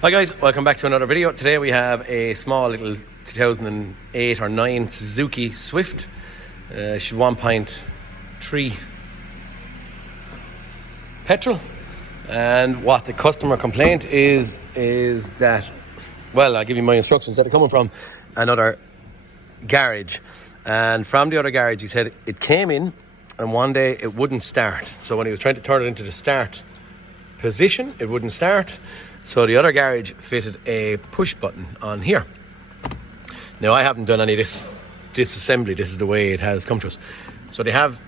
Hi guys, welcome back to another video. Today we have a small little 2008 or 9 Suzuki Swift. She's 1.3 petrol. And what the customer complaint is that, well, I'll give you my instructions, that are coming from another garage. And from the other garage, he said it came in and one day it wouldn't start. So when he was trying to turn it into the start position, it wouldn't start. So the other garage fitted a push button on here. Now I haven't done any of this disassembly. This is the way it has come to us. So they have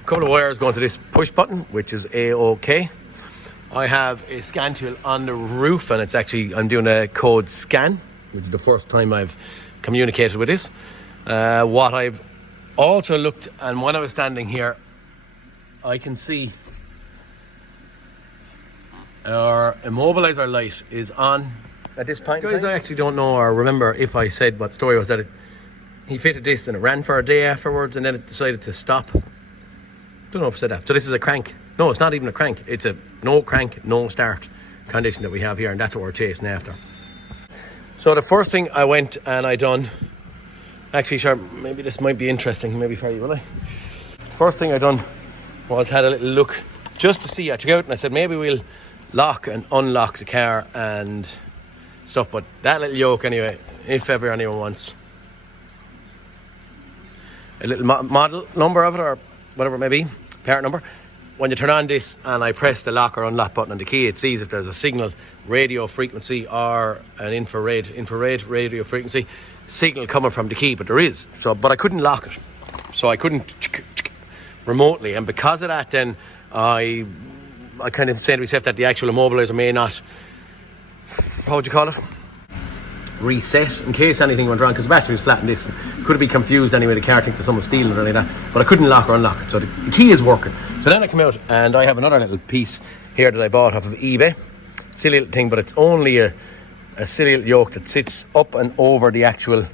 a couple of wires going to this push button, which is A-OK. I have a scan tool on the roof, and it's actually, I'm doing a code scan, which is the first time I've communicated with this. What I've also looked, and when I was standing here, I can see our immobilizer light is on at this point. Guys, I actually don't know or remember if I said what story was that he fitted this and it ran for a day afterwards and then it decided to stop. Don't know if I said that. So this is a crank. No, it's not even a crank. It's a no crank, no start condition that we have here, and that's what we're chasing after. So the first thing I went and I done, actually sure, maybe this might be interesting, maybe for you, will I? First thing I done was had a little look just to see. I took out and I said maybe we'll lock and unlock the car and stuff, but that little yoke anyway, if ever anyone wants a little model number of it or whatever it may be, part number, when you turn on this and I press the lock or unlock button on the key, it sees if there's a signal radio frequency or an infrared radio frequency signal coming from the key, but there is. So, but I couldn't lock it, so I couldn't remotely, and because of that then I kind of said to myself that the actual immobilizer may not, how would you call it, reset in case anything went wrong, because the battery was flat in this. Could it be confused anyway, the car think that someone's stealing it or anything like that, but I couldn't lock or unlock it, so the key is working. So then I come out and I have another little piece here that I bought off of eBay, silly little thing, but it's only a silly little yoke that sits up and over the actual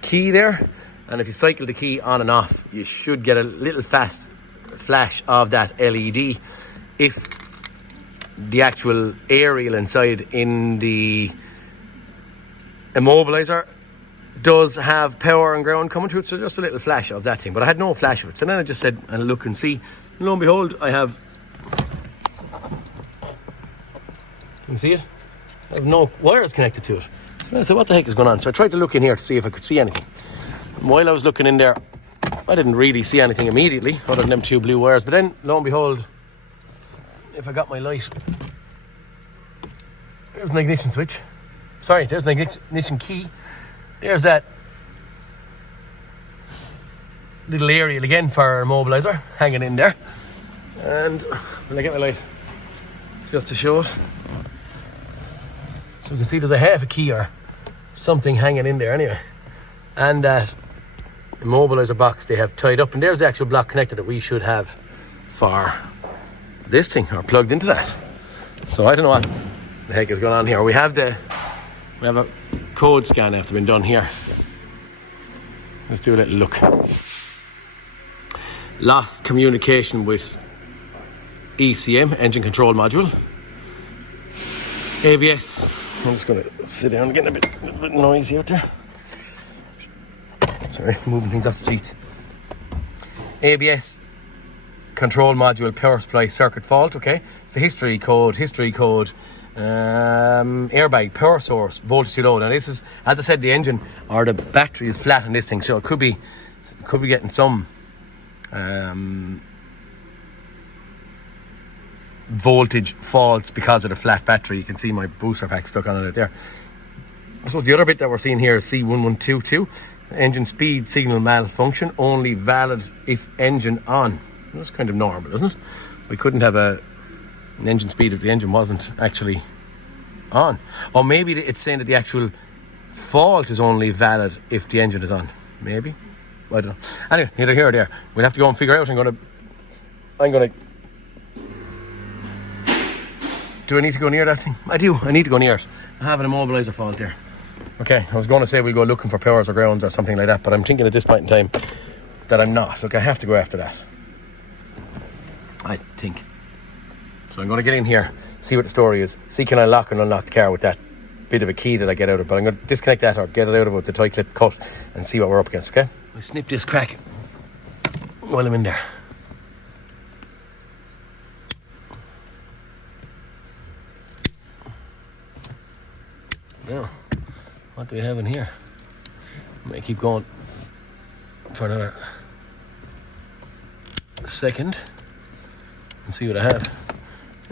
key there, and if you cycle the key on and off you should get a little fast flash of that LED if the actual aerial inside in the immobilizer does have power and ground coming to it, so just a little flash of that thing, but I had no flash of it. So then I just said, and look and see, and lo and behold, I have, can you see it? I have no wires connected to it. So I said, what the heck is going on? So I tried to look in here to see if I could see anything. And while I was looking in there, I didn't really see anything immediately other than them two blue wires, but then lo and behold, if I got my light, there's an ignition switch. Sorry, there's an ignition key. There's that little aerial again for immobilizer hanging in there. And when I get my light, just to show it, so you can see there's a half a key or something hanging in there anyway. And that immobilizer box they have tied up, and there's the actual block connector that we should have for this thing, or plugged into that. So I don't know what the heck is going on here. We have a code scan after been done here. Let's do a little look. Lost communication with ECM, engine control module. ABS. I'm just going to sit down and get a bit noisy out there. Sorry, moving things off the seats. ABS control module power supply circuit fault. Okay, it's a history code, airbag, power source, voltage too low. Now this is, as I said, the engine or the battery is flat in this thing, so it could be getting some voltage faults because of the flat battery. You can see my booster pack stuck on it there. So the other bit that we're seeing here is C1122, engine speed signal malfunction, only valid if engine on. That's kind of normal, isn't it? We couldn't have an engine speed if the engine wasn't actually on. Or maybe it's saying that the actual fault is only valid if the engine is on. Maybe. I don't know. Anyway, neither here or there. We'll have to go and figure out. I'm gonna do I need to go near that thing? I do. I need to go near it. I have an immobilizer fault there. Okay, I was going to say we'll go looking for powers or grounds or something like that, but I'm thinking at this point in time that I'm not. Look, I have to go after that, I think. So I'm going to get in here, see what the story is, see can I lock and unlock the car with that bit of a key that I get out of it. But I'm going to disconnect that or get it out of it with the tie clip cut and see what we're up against, okay? I'll snip this crack while I'm in there. Now, what do we have in here? I might keep going for another second and see what I have.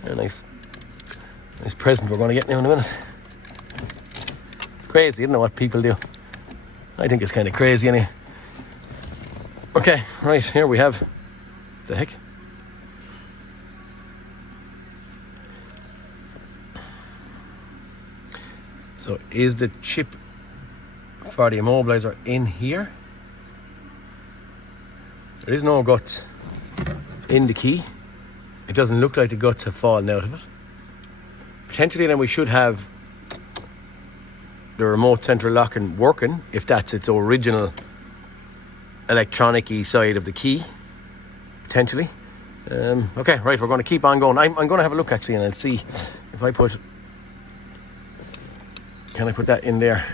A nice present we're going to get now in a minute. Crazy, I don't know what people do. I think it's kind of crazy anyway. Okay, right, here we have the heck. So is the chip for the immobilizer in here? There is no guts in the key. It doesn't look like the guts have fallen out of it. Potentially then we should have the remote central locking working if that's its original electronic-y side of the key. Potentially. Okay, right, we're going to keep on going. I'm going to have a look actually and I'll see if I put... Can I put that in there?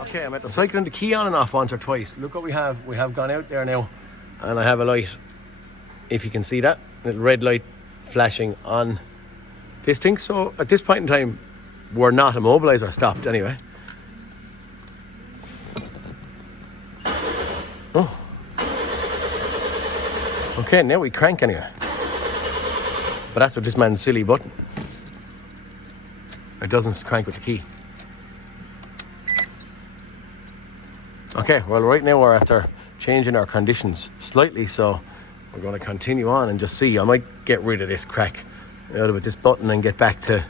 Okay, I'm at the cycling the key on and off once or twice. Look what we have. We have gone out there now and I have a light. If you can see that, little red light flashing on this thing. So at this point in time, we're not immobilizer stopped anyway. Oh. Okay, now we crank anyway. But that's with this man's silly button. It doesn't crank with the key. Okay, well right now we're after changing our conditions slightly, so we're going to continue on and just see. I might get rid of this crack out of it, this button, and get back to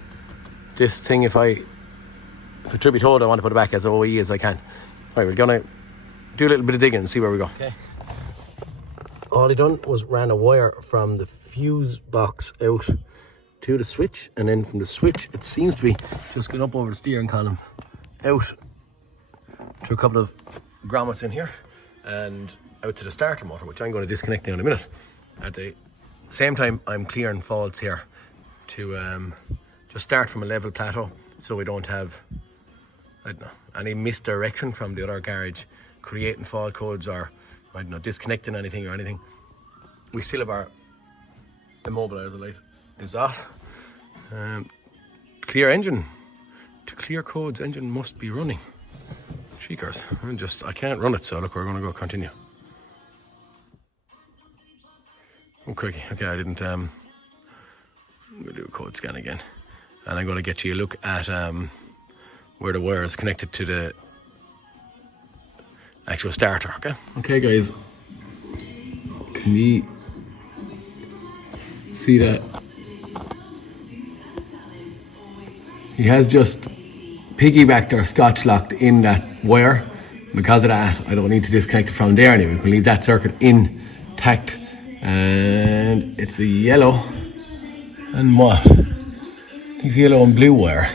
this thing if truth be told I want to put it back as OE as I can. Right, we're going to do a little bit of digging and see where we go. Okay. All I done was ran a wire from the fuse box out to the switch, and then from the switch it seems to be just going up over the steering column out to a couple of grommets in here and out to the starter motor, which I'm going to disconnect now in a minute. At the same time I'm clearing faults here to just start from a level plateau so we don't have, I don't know, any misdirection from the other garage creating fault codes or, I don't know, disconnecting anything or anything. We still have our immobilizer light is off. Clear engine. To clear codes, engine must be running. Cheekers. I can't run it, so look, we're going to go continue. Oh, crikey. Okay, I didn't. I'm going to do a code scan again. And I'm going to get you a look at where the wire is connected to the actual starter, okay? Okay, guys. Can you see that? He has just piggybacked or scotch locked in that wire. Because of that, I don't need to disconnect it from there anyway. We can leave that circuit intact. And it's a yellow and what? It's yellow and blue wire.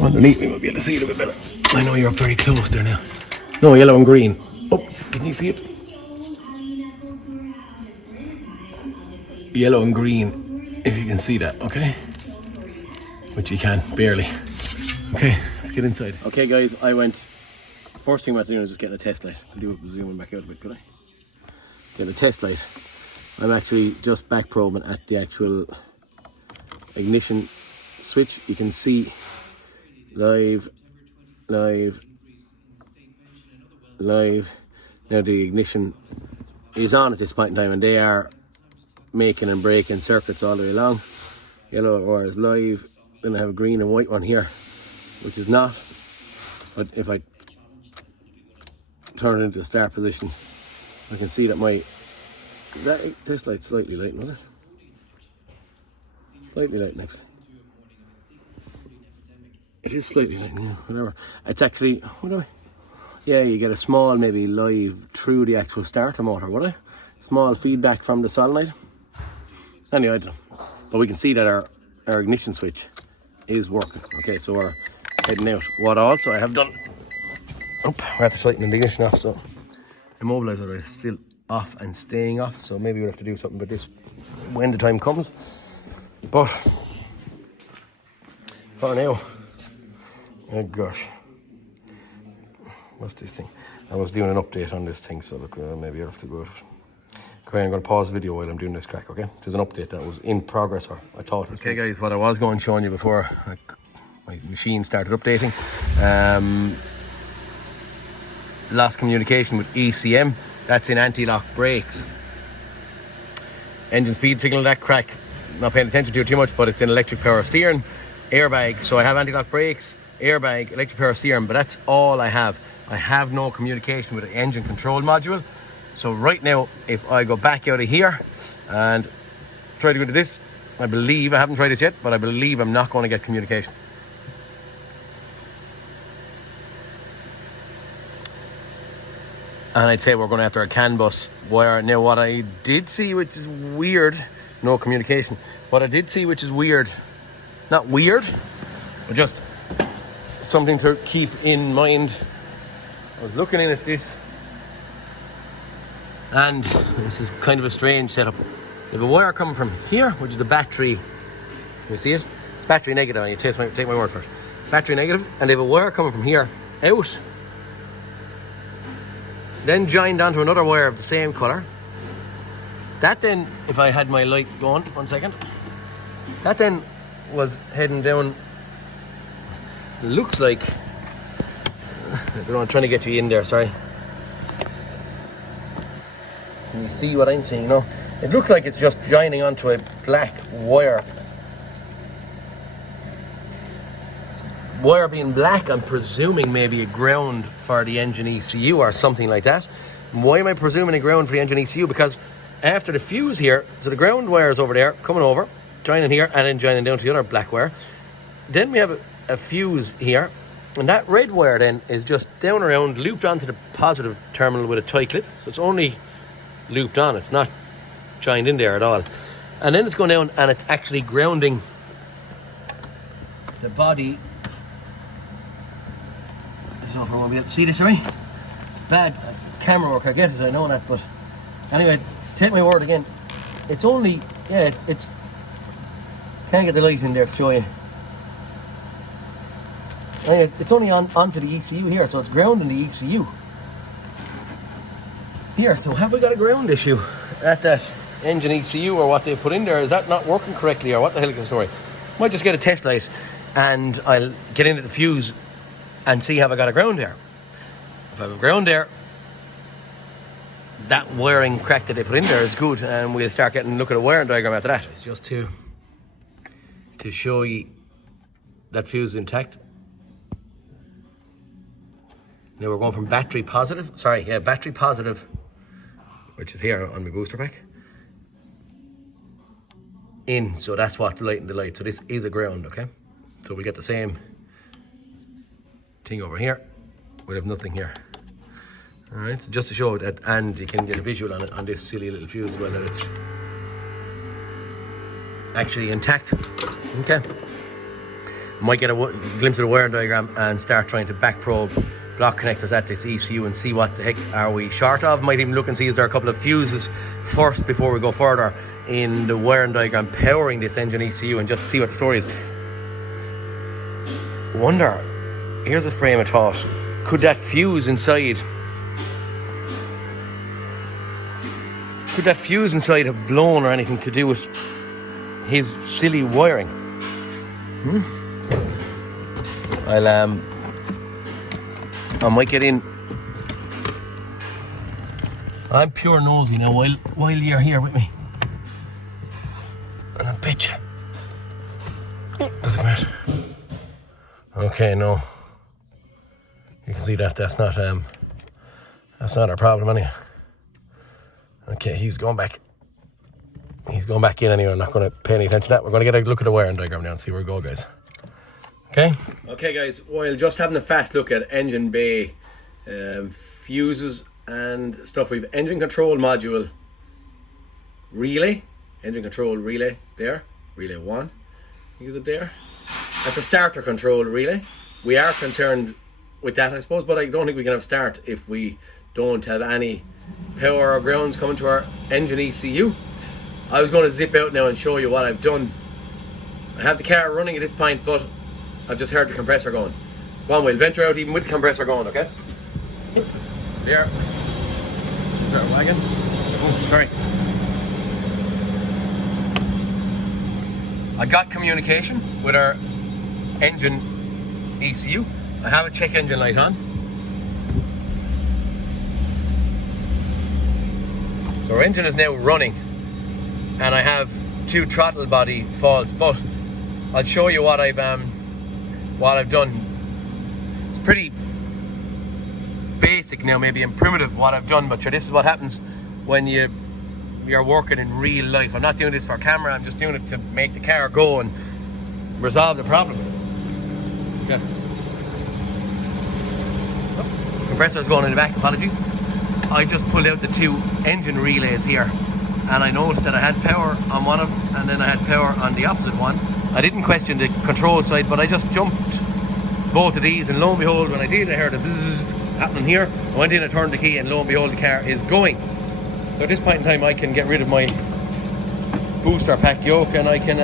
Underneath me, we'll be able to see it a bit better. I know you're very close there now. No, yellow and green. Oh, can you see it? Yellow and green, if you can see that, okay? Which you can, barely. Okay, let's get inside. Okay guys, first thing I went to do was just getting a test light. I'll do it zooming back out a bit, could I? Getting a test light. I'm actually just back probing at the actual ignition switch. You can see live. Now the ignition is on at this point in time and they are making and breaking circuits all the way along. Yellow wire is live. Then I have a green and white one here, which is not. But if I turn it into the start position, I can see that that test light's slightly light, was it? Slightly light next. It is slightly light, yeah, whatever. It's actually, whatever. Yeah, you get a small maybe live through the actual starter motor, would I? Small feedback from the solenoid. Anyway, I don't know. But we can see that our ignition switch is working. Okay, so we're heading out. What also I have done, we have to tighten the ignition off, so immobilizer is still off and staying off, so maybe we'll have to do something with this when the time comes. But for now, oh gosh, what's this thing? I was doing an update on this thing, so look, maybe I'll have to go. Okay, I'm going to pause the video while I'm doing this crack, okay? There's an update that was in progress, or I thought it was. Okay guys, what I was going showing you before my machine started updating, lost communication with ECM. That's in anti-lock brakes. Engine speed signal, that crack, not paying attention to it too much, but it's in electric power steering, airbag. So I have anti-lock brakes, airbag, electric power steering, but that's all I have. I have no communication with the engine control module. So right now, if I go back out of here and try to go to this, I believe, I haven't tried this yet, but I believe I'm not going to get communication. And I'd say we're going to have to our CAN bus wire. Now what I did see, which is weird, no communication. What I did see, which is weird, not weird, but just something to keep in mind. I was looking in at this, and this is kind of a strange setup. You have a wire coming from here, which is the battery. Can you see it? It's battery negative, and you take my word for it. Battery negative, and they have a wire coming from here out, then joined onto another wire of the same colour. That then, if I had my light going, 1 second, that then was heading down, looks like, I don't know, I'm trying to get you in there, sorry. Can you see what I'm seeing? No, it looks like it's just joining onto a black wire. Wire being black, I'm presuming maybe a ground for the engine ECU or something like that. Why am I presuming a ground for the engine ECU? Because after the fuse here, so the ground wire is over there, coming over, joining here, and then joining down to the other black wire. Then we have a fuse here, and that red wire then is just down around, looped onto the positive terminal with a tie clip. So it's only looped on, it's not joined in there at all. And then it's going down and it's actually grounding the body. I don't know if I won't be able to see this, sorry. Bad camera work, I get it, I know that, but anyway, take my word again. It's only, yeah, it's can't get the light in there to show you. Anyway, it's only onto the ECU here, so it's grounding the ECU. Here, so have we got a ground issue at that engine ECU, or what they put in there? Is that not working correctly, or what the hell is the story? Might just get a test light and I'll get into the fuse and see have I got a ground there. If I have a ground there, that wiring crack that they put in there is good, and we'll start getting a look at a wiring diagram after that. It's just to show you that fuse is intact. Now we're going from battery positive, battery positive, which is here on my booster pack, in, so that's what's lighting the light. So this is a ground, okay? So we get the same thing over here, we have nothing here. Alright, so just to show that, and you can get a visual on it on this silly little fuse as well, that it's actually intact. Okay. Might get a glimpse of the wiring diagram and start trying to back probe block connectors at this ECU and see what the heck are we short of. Might even look and see is there a couple of fuses first before we go further in the wiring diagram powering this engine ECU, and just see what the story is. Wonder, here's a frame of thought, could that fuse inside have blown, or anything to do with his silly wiring? I might get in. I'm pure nosy now while you're here with me, and I bet you doesn't matter. Okay, no, you can see that that's not our problem anyway. Okay, he's going back in anyway. I'm not going to pay any attention to that. We're going to get a look at the wiring diagram now and see where we go, guys. Okay guys, while just having a fast look at engine bay, fuses and stuff, we've engine control module relay, engine control relay there, relay 1, is it there? That's a starter control relay. We are concerned with that, I suppose, but I don't think we can have start if we don't have any power or grounds coming to our engine ECU. I was going to zip out now and show you what I've done I have the car running at this point, but I've just heard the compressor going. One, we'll venture out even with the compressor going, okay? There. Start wagging. Oh, sorry. I got communication with our engine ECU. I have a check engine light on. So our engine is now running, and I have 2 throttle body faults, but I'll show you what I've done. It's pretty basic now, maybe, and primitive what I've done, but sure, this is what happens when you're working in real life. I'm not doing this for camera, I'm just doing it to make the car go and resolve the problem. Yeah. Compressor's going in the back, apologies. I just pulled out the 2 engine relays here, and I noticed that I had power on one of them and then I had power on the opposite one. I didn't question the control side, but I just jumped both of these, and lo and behold, when I did, I heard a bzzz happening here. I went in and turned the key, and lo and behold, the car is going. So at this point in time, I can get rid of my booster pack yoke, and I can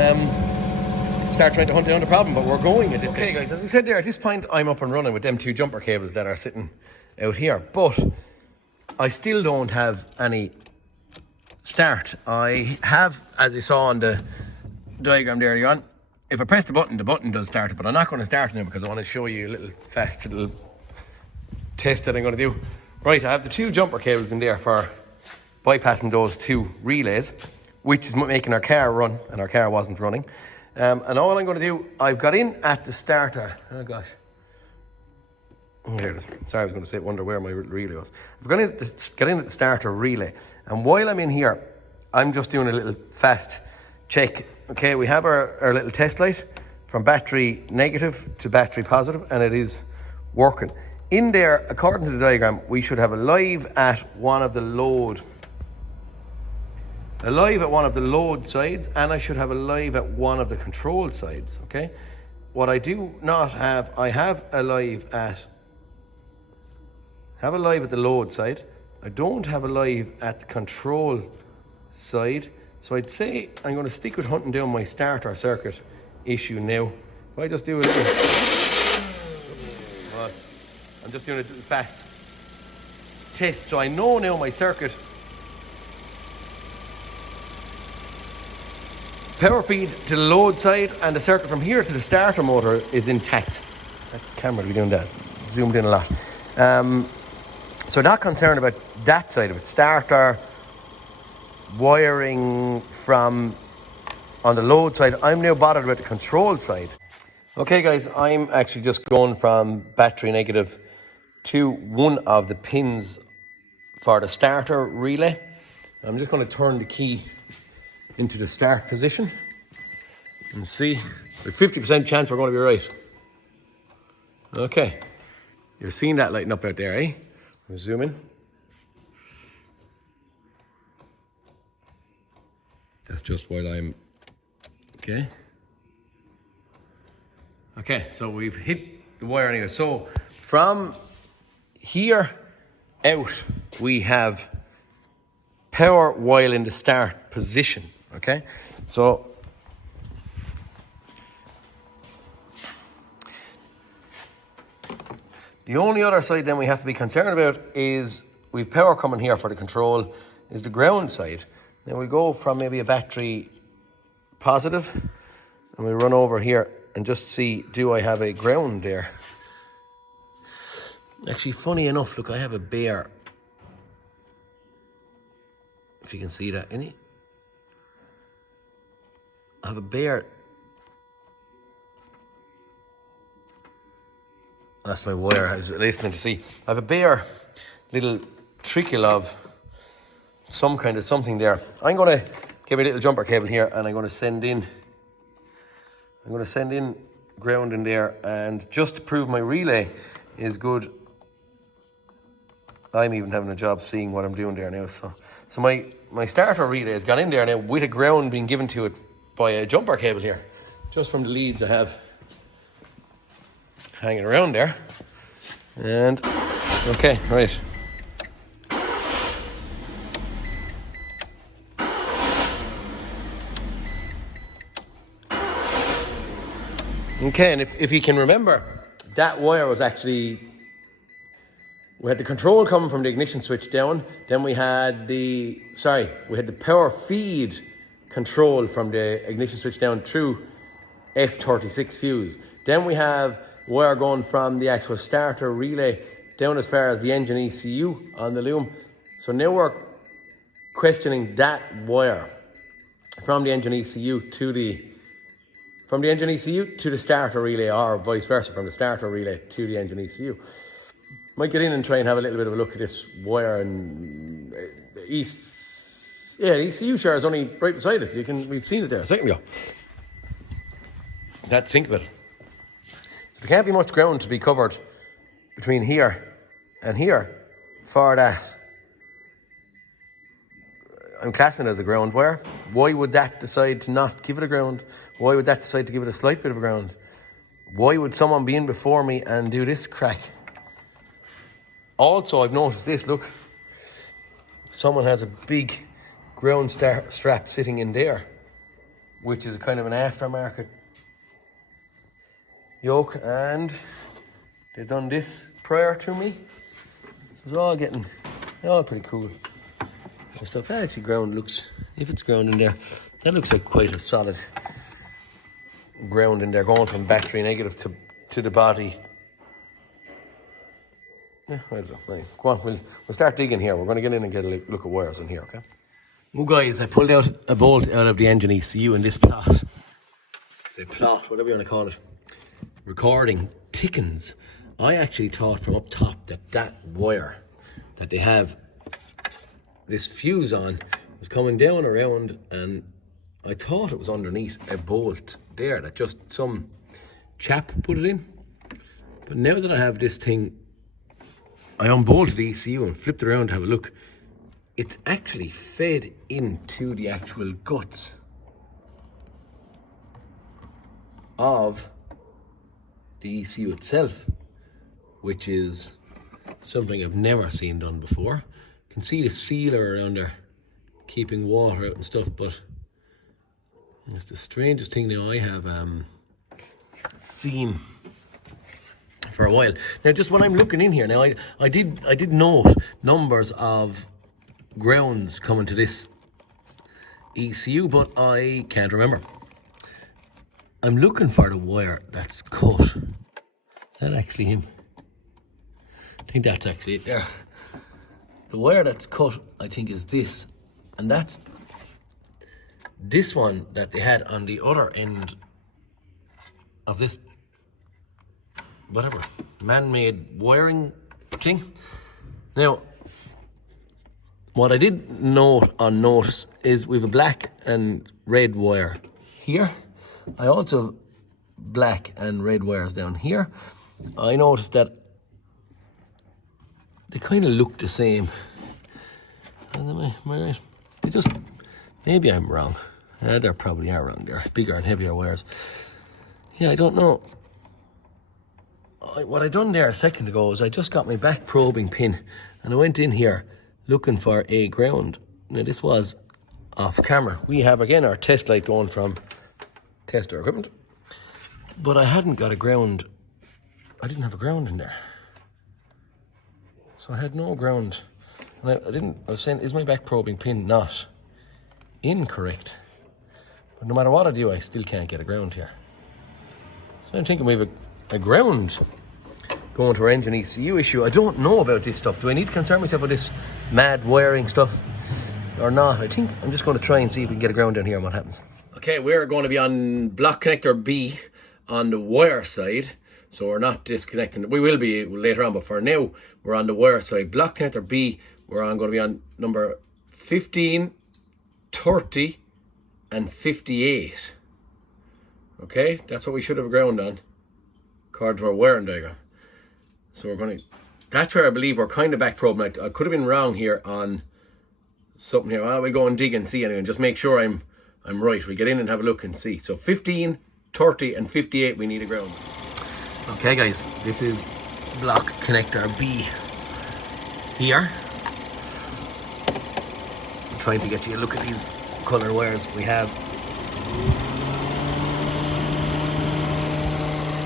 start trying to hunt down the problem, but we're going at this stage. Guys, as we said there, at this point I'm up and running with them 2 jumper cables that are sitting out here, but I still don't have any start. I have, as you saw on the diagram there earlier on, if I press the button does start it, but I'm not going to start it now because I want to show you a little fast little test that I'm going to do. Right, I have the 2 jumper cables in there for bypassing those 2 relays, which is making our car run, and our car wasn't running. And all I'm going to do, I've got in at the starter. Oh gosh. There it is. Sorry, I was going to say, wonder where my relay was. I've got in at the starter relay. And while I'm in here, I'm just doing a little fast check. Okay, we have our little test light from battery negative to battery positive, and it is working. In there, according to the diagram, we should have a live at one of the load sides, and I should have a live at one of the control sides, okay? What I do not have, I have a live at the load side. I don't have a live at the control side. So I'd say I'm going to stick with hunting down my starter circuit issue now. If I just do a little... Well, I'm just doing a little fast test. So I know now my circuit power feed to the load side, and the circuit from here to the starter motor is intact. That camera will be doing that. Zoomed in a lot. So not concerned about that side of it. Starter, wiring from on the load side. I'm now bothered about the control side. Okay guys, I'm actually just going from battery negative to one of the pins for the starter relay. I'm just going to turn the key into the start position and see. With 50% chance we're going to be right. Okay, you're seeing that lighting up out there, eh? We'll zoom in. That's just while I'm... Okay. Okay, so we've hit the wire anyway. So from here out, we have power while in the start position. Okay, so the only other side then we have to be concerned about is we've power coming here for the control, is the ground side. Now we go from maybe a battery positive and we run over here and just see, do I have a ground there? Actually, funny enough, look, I have a bare, if you can see that, any? I have a bare, that's my wire I was listening to see. I have a bare little trickle of some kind of something there. I'm going to give me a little jumper cable here and I'm going to send in ground in there, and just to prove my relay is good, I'm even having a job seeing what I'm doing there now. So my starter relay has gone in there now with a ground being given to it by a jumper cable here, just from the leads I have hanging around there. And okay, right. Okay, and if you can remember, that wire was actually, we had the control coming from the ignition switch down, then we had the power feed control from the ignition switch down through F36 fuse. Then we have wire going from the actual starter relay down as far as the engine ECU on the loom. So now we're questioning that wire from the engine ECU to the starter relay, or vice versa, from the starter relay to the engine ECU. Might get in and try and have a little bit of a look at this wire, and the ECU share is only right beside it. We've seen it there a second ago. That's think of it. So there can't be much ground to be covered between here and here for that. I'm classing it as a ground wire. Why would that decide to not give it a ground? Why would that decide to give it a slight bit of a ground? Why would someone be in before me and do this crack? Also, I've noticed this, look. Someone has a big ground strap sitting in there, which is kind of an aftermarket yoke, and they've done this prior to me. So it's all pretty cool. Stuff. That actually ground looks, if it's ground in there, that looks like quite a solid ground in there, going from battery negative to the body. Yeah, I don't know. Right. Go on, we'll start digging here. We're going to get in and get a look at wires in here, okay? Well, guys, I pulled out a bolt out of the engine ECU in this plot. It's a plot, whatever you want to call it. Recording tickens. I actually thought from up top that wire that they have this fuse on was coming down around, and I thought it was underneath a bolt there that just some chap put it in. But now that I have this thing, I unbolted the ECU and flipped it around to have a look. It's actually fed into the actual guts of the ECU itself, which is something I've never seen done before. You can see the sealer around there keeping water out and stuff, but it's the strangest thing now I have seen for a while. Now, just when I'm looking in here now, I did note numbers of grounds coming to this ECU, but I can't remember. I'm looking for the wire that's cut. Is that actually him? I think that's actually it there. The wire that's cut, I think, is this, and that's this one that they had on the other end of this, whatever, man-made wiring thing. Now, what I did note on notice is we have a black and red wire here. I also black and red wires down here. I noticed that they kind of look the same. Am I right? They just, maybe I'm wrong. They probably are wrong. They're bigger and heavier wires. Yeah, I don't know. What I done there a second ago is I just got my back probing pin and I went in here looking for a ground. Now, this was off camera. We have again our test light going from tester equipment, but I hadn't got a ground. I didn't have a ground in there, so I had no ground. And I was saying, is my back probing pin not incorrect? But no matter what I do, I still can't get a ground here. So I'm thinking we have a ground going to our engine ECU issue. I don't know about this stuff. Do I need to concern myself with this mad wiring stuff or not? I think I'm just going to try and see if we can get a ground down here and what happens. Okay, we're going to be on block connector B on the wire side. So we're not disconnecting. We will be later on, but for now, we're on the wire side. Block connector B, we're going to be on number 15, 30, and 58. Okay, that's what we should have a ground on, according to our wiring diagram. So we're going to, that's where I believe we're kind of back probing. I could have been wrong here on something here. Well, we'll go and dig and see anyway, and just make sure I'm right. We'll get in and have a look and see. So 15, 30, and 58, we need a ground. Okay, guys, this is block connector B here. I'm trying to get you a look at these colour wires we have.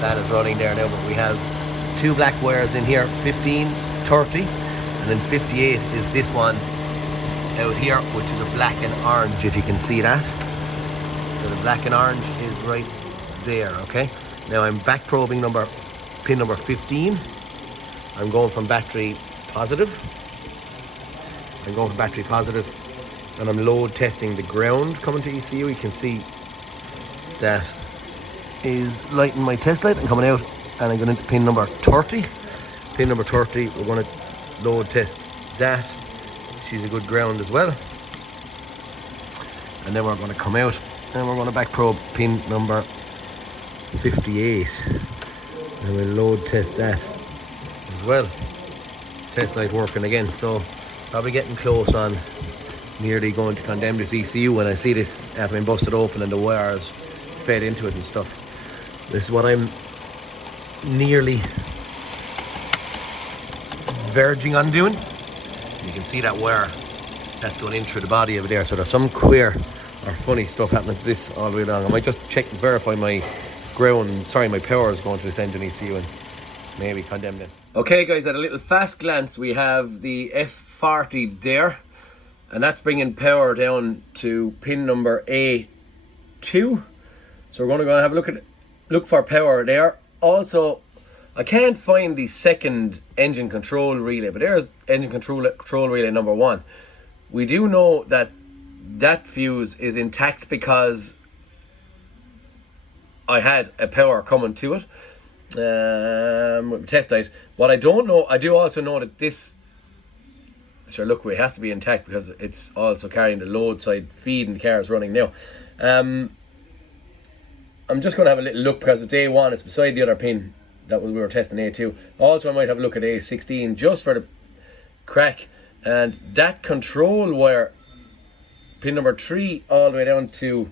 That is running there now, but we have two black wires in here, 15, 30, and then 58 is this one out here, which is a black and orange, if you can see that. So the black and orange is right there, okay? Now I'm back probing pin number 15. I'm going from battery positive. I'm going from battery positive, and I'm load testing the ground coming to ECU. You can see that is lighting my test light and coming out, and I'm going into pin number 30. Pin number 30, we're going to load test that. She's a good ground as well. And then we're going to come out and we're going to back probe pin number 58. And we'll load test that as well. Test light working again. So probably getting close on nearly going to condemn this ECU when I see this after being busted open and the wires fed into it and stuff. This is what I'm nearly verging on doing. You can see that wire that's going in through the body over there. So there's some queer or funny stuff happening to this all the way along. I might just check and verify my power is going to this engine ECU and maybe condemn it. Okay guys, at a little fast glance we have the F40 there, and that's bringing power down to pin number A2. So we're going to go and have a look for power there. Also, I can't find the second engine control relay, but there's engine control relay number 1. We do know that that fuse is intact because I had a power coming to it with test light. What I don't know, I do also know that this, sure, look, it has to be intact because it's also carrying the load side feed and the car is running now. I'm just going to have a little look because it's A1, it's beside the other pin that we were testing A2. Also, I might have a look at A16 just for the crack. And that control wire, pin number 3 all the way down to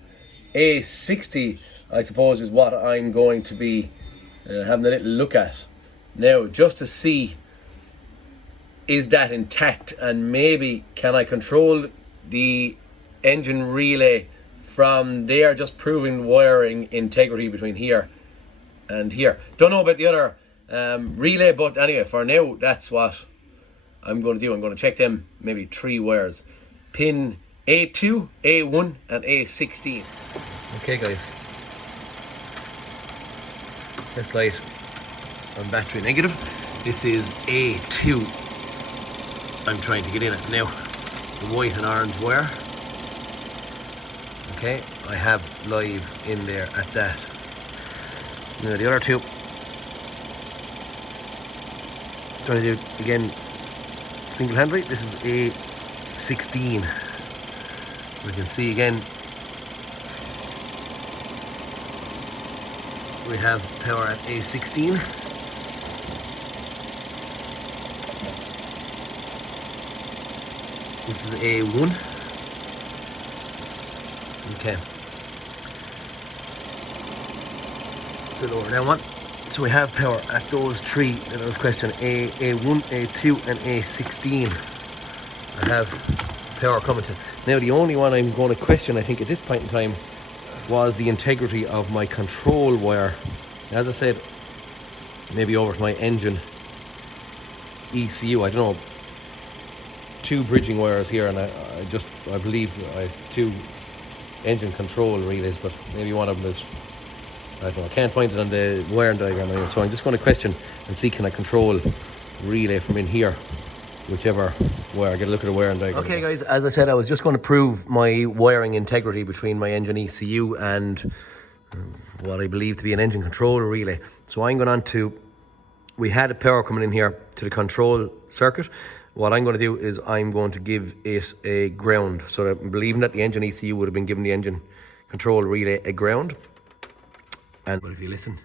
A60, I suppose is what I'm going to be having a little look at now, just to see is that intact, and maybe can I control the engine relay from there, just proving wiring integrity between here and here. Don't know about the other relay, but anyway, for now that's what I'm going to do. I'm going to check them, maybe 3 wires, pin A2, A1 and A16. Okay guys, test light on battery negative. This is A2 I'm trying to get in it now, the white and orange wire. Okay, I have live in there at that. Now the other two, trying to do again single-handedly. This is A16. We can see again we have power at A16. This is A1. Okay. The lower down one. So we have power at those 3 that I was questioning, A1, A2 and A16. I have power coming to. Now the only one I'm going to question, I think at this point in time, was the integrity of my control wire. As I said, maybe over to my engine ECU, I don't know, 2 bridging wires here, and I believe I have 2 engine control relays, but maybe one of them is, I don't know, I can't find it on the wiring diagram anyway. So I'm just going to question and see, can I control relay from in here, whichever wire. Get a look at the wiring diagram. Okay guys, as I said, I was just going to prove my wiring integrity between my engine ECU and what I believe to be an engine control relay. So I'm going on to, we had a power coming in here to the control circuit. What I'm going to do is I'm going to give it a ground. So I'm believing that the engine ECU would have been giving the engine control relay a ground. But if you listen,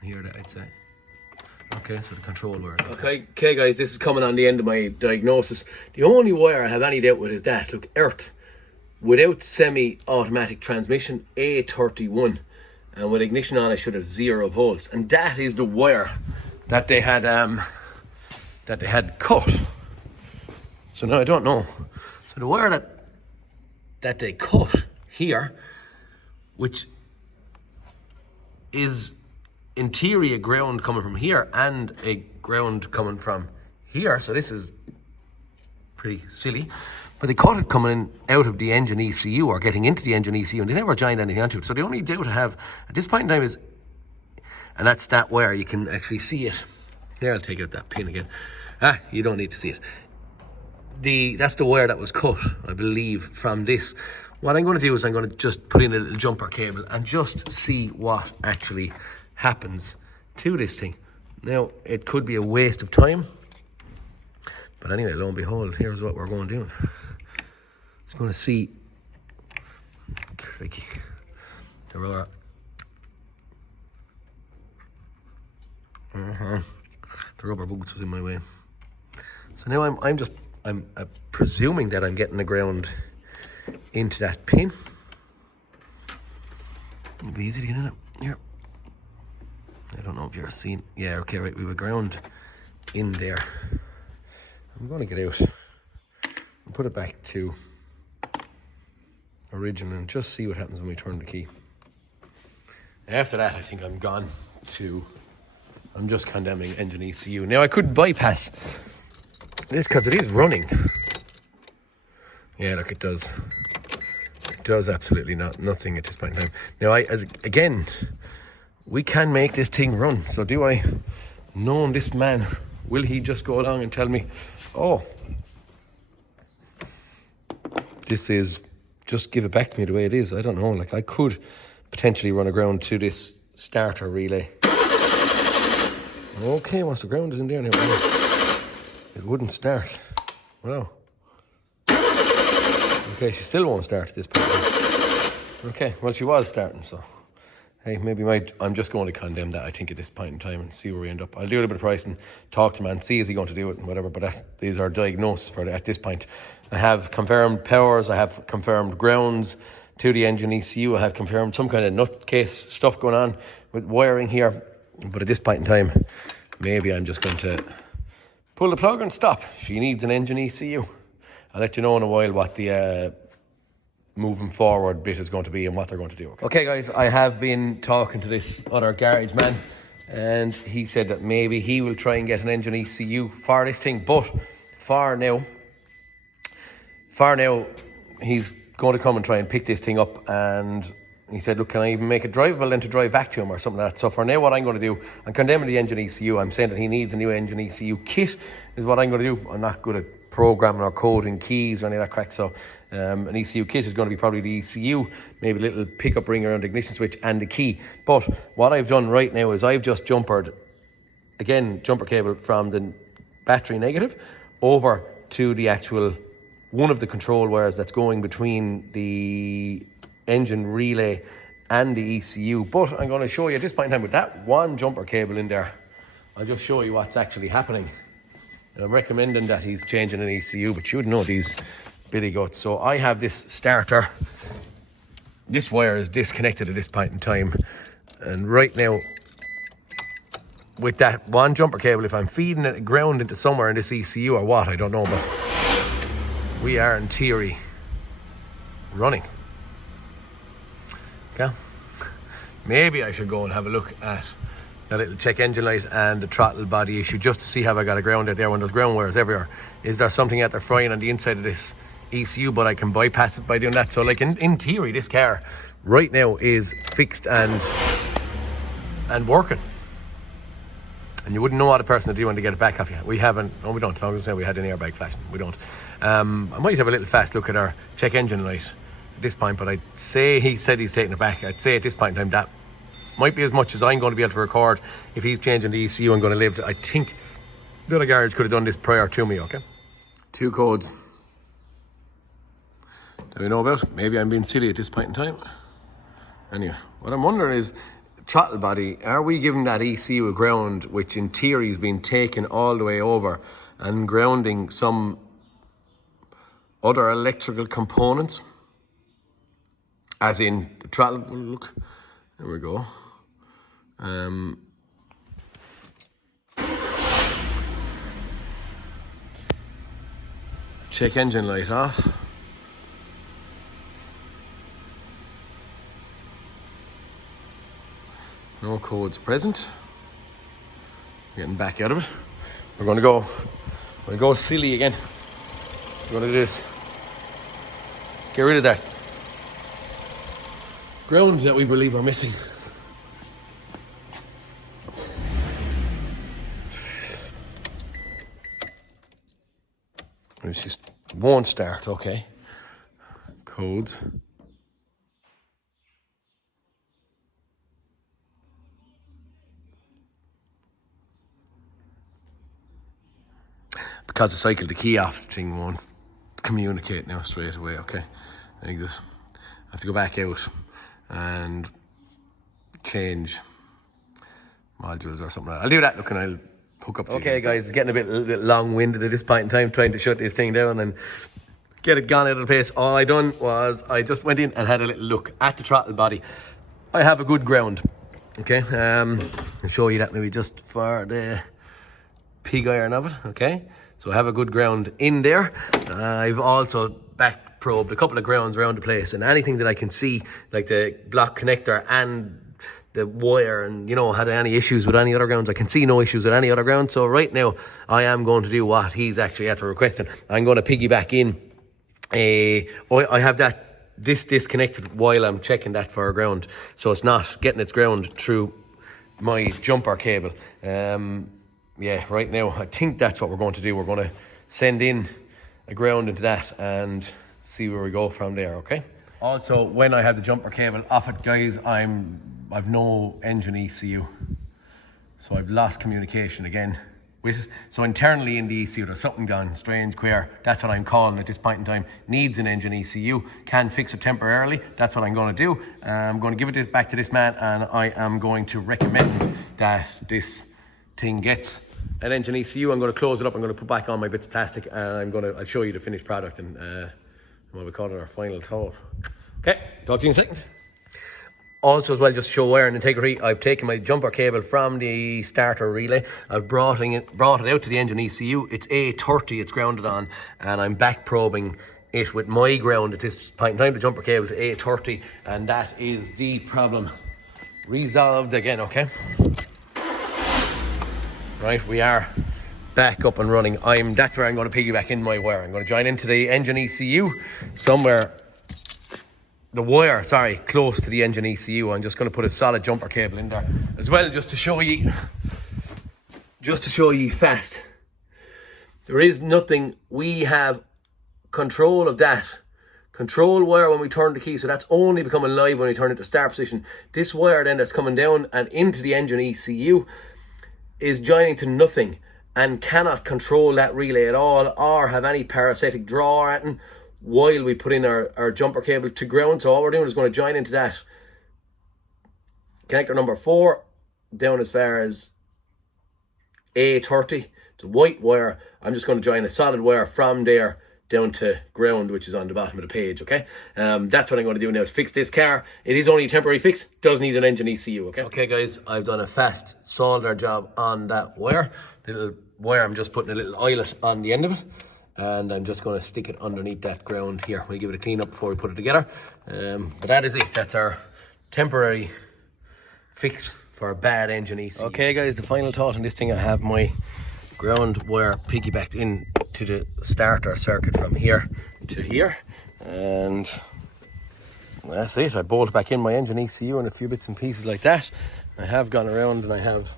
you can hear that, I'd say. Okay, so the control wire. Okay guys, this is coming on the end of my diagnosis. The only wire I have any doubt with is that, look, earth without semi-automatic transmission, A31, and with ignition on I should have 0 volts, and that is the wire that they had that they had cut. So now I don't know. So the wire that they cut here, which is in theory a ground coming from here and a ground coming from here, so this is pretty silly, but they cut it coming in out of the engine ECU or getting into the engine ECU, and they never joined anything onto it. So the only doubt I have at this point in time is, and that's that wire, you can actually see it. Here, I'll take out that pin again. You don't need to see it. That's the wire that was cut, I believe, from this. What I'm going to do is I'm going to just put in a little jumper cable and just see what actually happens to this thing. Now, it could be a waste of time, but anyway, lo and behold, here's what we're going to do. Just going to see. Cricky. The rubber. The rubber boots was in my way. So now I'm presuming that I'm getting the ground into that pin. It'll be easy to get in it. Here. I don't know if you're seeing. Yeah, okay, right. We have a ground in there. I'm going to get out and put it back to original and just see what happens when we turn the key. After that, I think I'm gone to. I'm just condemning engine ECU. Now I could bypass this because it is running. Yeah, look, it does. It does absolutely nothing at this point in time. Now, again, we can make this thing run. So do I know this man? Will he just go along and tell me, oh, this is, just give it back to me the way it is? I don't know. Like, I could potentially run aground to this starter relay. Okay, once the ground isn't there now, it wouldn't start. Wow. Okay, she still won't start at this point. Okay, well, she was starting, so hey, maybe I'm just going to condemn that, I think, at this point in time and see where we end up. I'll do a little bit of pricing, talk to him and see is he going to do it and whatever, but that is our diagnosis for it at this point. I have confirmed powers, I have confirmed grounds to the engine ECU, I have confirmed some kind of nutcase stuff going on with wiring here, but at this point in time, maybe I'm just going to pull the plug and stop. She needs an engine ECU. I'll let you know in a while what the moving forward bit is going to be and what they're going to do. Okay, guys, I have been talking to this other garage man and he said that maybe he will try and get an engine ECU for this thing, but for now, he's going to come and try and pick this thing up, and he said, look, can I even make it drivable then to drive back to him or something like that? So for now, what I'm going to do, I'm condemning the engine ECU. I'm saying that he needs a new engine ECU kit is what I'm going to do. I'm not good at programming or coding keys or any of that crack. So an ECU kit is going to be probably the ECU, maybe a little pickup ring around the ignition switch and the key. But what I've done right now is I've just jumper cable from the battery negative over to the actual one of the control wires that's going between the engine relay and the ECU. But I'm going to show you at this point in time with that one jumper cable in there, I'll just show you what's actually happening. And I'm recommending that he's changing an ECU, but you would know these billy goats. So I have this starter, this wire is disconnected at this point in time, and right now with that one jumper cable, if I'm feeding it ground into somewhere in this ECU or what, I don't know, but we are in theory running. Okay, maybe I should go and have a look at that little check engine light and the throttle body issue just to see how I got a ground out there when there's ground wires everywhere. Is there something out there frying on the inside of this ECU, but I can bypass it by doing that? So like in theory, this car right now is fixed and working. And you wouldn't know what a person to do when they get it back off you. We haven't, no we don't, I was going to say we had an airbag flashing, we don't. I might have a little fast look at our check engine light at this point, but I'd say he said he's taking it back. I'd say at this point in time that might be as much as I'm going to be able to record. If he's changing the ECU, I'm going to live. I think the other garage could have done this prior to me, okay? 2 codes that we know about. Maybe I'm being silly at this point in time. Anyway, what I'm wondering is, throttle body, are we giving that ECU a ground which in theory has been taken all the way over and grounding some other electrical components? As in the throttle, look, there we go. Check engine light off. No codes present. Getting back out of it. We're going to go silly again. We're going to do this. Get rid of that ground that we believe are missing. It just won't start, okay. Codes. Because the cycle, the key off thing won't communicate now straight away, okay. I think that I have to go back out and change modules or something. I'll do that, look, and I'll hook up to Okay, you guys, it's getting a bit long-winded at this point in time, trying to shut this thing down and get it gone out of the place. All I done was I just went in and had a little look at the throttle body. I have a good ground, okay. I'll show you that maybe just for the pig iron of it, okay. So I have a good ground in there. I've also back probed a couple of grounds around the place, and anything that I can see, like the block connector and the wire, and you know, had any issues with any other grounds. I can see no issues with any other ground. So right now I am going to do what he's actually after requesting. I'm going to piggyback in I have this disconnected while I'm checking that for a ground, so it's not getting its ground through my jumper cable. Yeah, right now I think that's what we're going to do. We're going to send in a ground into that and see where we go from there, okay? Also, when I have the jumper cable off it, guys, I've no engine ECU. So I've lost communication again with it. So internally in the ECU, there's something gone strange, queer. That's what I'm calling at this point in time. Needs an engine ECU. Can fix it temporarily. That's what I'm going to do. I'm going to give it back to this man, and I am going to recommend that this thing gets an engine ECU. I'm going to close it up. I'm going to put back on my bits of plastic, and I'll show you the finished product and what we call it, our final thought. Okay, talk to you in a second. Also as well, just show wear and integrity, I've taken my jumper cable from the starter relay. I've brought it out to the engine ECU. It's A30 it's grounded on, and I'm back probing it with my ground at this point in time, the jumper cable to A30, and that is the problem resolved again, okay? Right, we are back up and running. That's where I'm going to piggyback in my wire. I'm going to join into the engine ECU somewhere. The wire, sorry, close to the engine ECU. I'm just going to put a solid jumper cable in there as well, just to show you fast. There is nothing. We have control of that. Control wire when we turn the key, so that's only becoming live when we turn it to start position. This wire then that's coming down and into the engine ECU is joining to nothing and cannot control that relay at all, or have any parasitic draw or anything while we put in our jumper cable to ground. So all we're doing is going to join into that connector number 4 down as far as A30. It's a white wire. I'm just going to join a solid wire from there down to ground, which is on the bottom of the page, okay? That's what I'm going to do now to fix this car. It is only a temporary fix, does need an engine ECU, okay? Okay guys, I've done a fast solder job on that wire. Little wire, I'm just putting a little eyelet on the end of it, and I'm just going to stick it underneath that ground here. We'll give it a clean up before we put it together. But that is it. That's our temporary fix for a bad engine ECU. Okay guys, the final thought on this thing, I have my ground wire piggybacked in to the starter circuit from here to here, and that's it. I bolt back in my engine ECU and a few bits and pieces like that. I have gone around and I have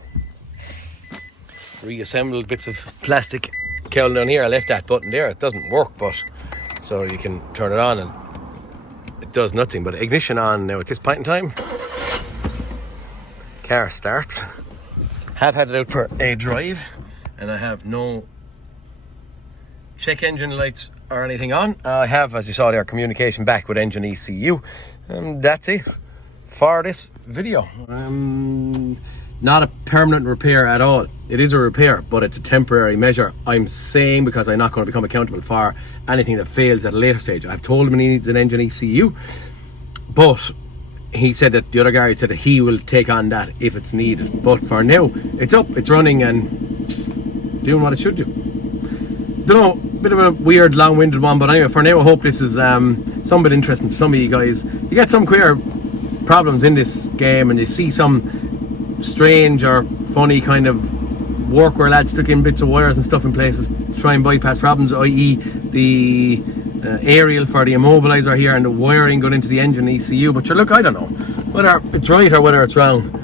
reassembled bits of plastic cowl down here. I left that button there. It doesn't work, but so you can turn it on and it does nothing. But ignition on now at this point in time. Car starts. Have had it out for a drive, and I have no check engine lights or anything on. I have, as you saw there, communication back with engine ECU. That's it for this video. Not a permanent repair at all. It is a repair, but it's a temporary measure. I'm saying because I'm not going to become accountable for anything that fails at a later stage. I've told him he needs an engine ECU, but he said that the other guy said that he will take on that if it's needed. But for now, it's up, it's running and doing what it should do. Don't know. bit of a weird, long-winded one, but anyway, for now, I hope this is some bit interesting to some of you guys. You get some queer problems in this game, and you see some strange or funny kind of work where lads stuck in bits of wires and stuff in places to try and bypass problems, i.e. the aerial for the immobilizer here and the wiring going into the engine ECU. But sure, look, I don't know whether it's right or whether it's wrong.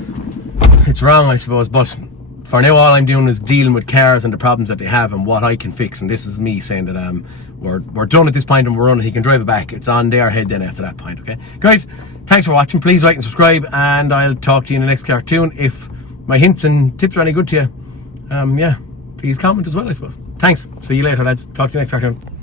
It's wrong, I suppose, but for now all I'm doing is dealing with cars and the problems that they have and what I can fix. And this is me saying that we're done at this point and we're running. He can drive it back. It's on their head then after that point. Okay, guys, thanks for watching. Please like and subscribe, and I'll talk to you in the next cartoon. If my hints and tips are any good to you, yeah, please comment as well, I suppose. Thanks. See you later, lads. Talk to you next cartoon.